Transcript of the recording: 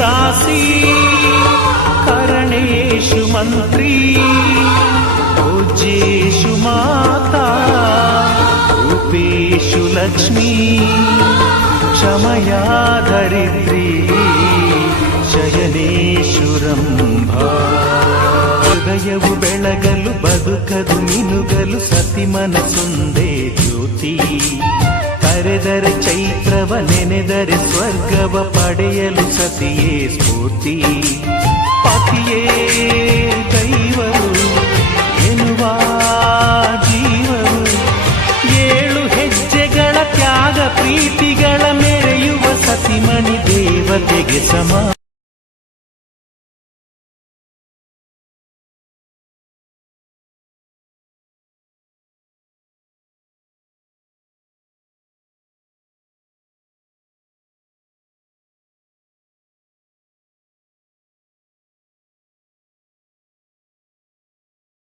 दासी करणेषु मन्त्री पूज्येषु माता रूपेषु लक्ष्मी क्षमया धरित्री शयनेषु ರಂಭಾ ಹೃದಯವು ಬೆಳಗಲು ಬದುಕದು ಮಿನುಗಲು ಸತಿ ಮನಸೊಂದೇ ಜ್ಯೋತಿ ಕರೆದರೆ ಚೈತ್ರವ ನೆನೆದರೆ ಸ್ವರ್ಗವ ಪಡೆಯಲು ಸತಿಯೇ ಸ್ಫೂರ್ತಿ ಪತಿಯೇ ದೈವವು ಎನ್ನುವ ಜೀವವು ಏಳು ಹೆಜ್ಜೆಗಳ ತ್ಯಾಗ ಪ್ರೀತಿಗಳ ಮೆರೆಯುವ ಸತಿಮಣಿ ದೇವತೆಗೆ ಸಮ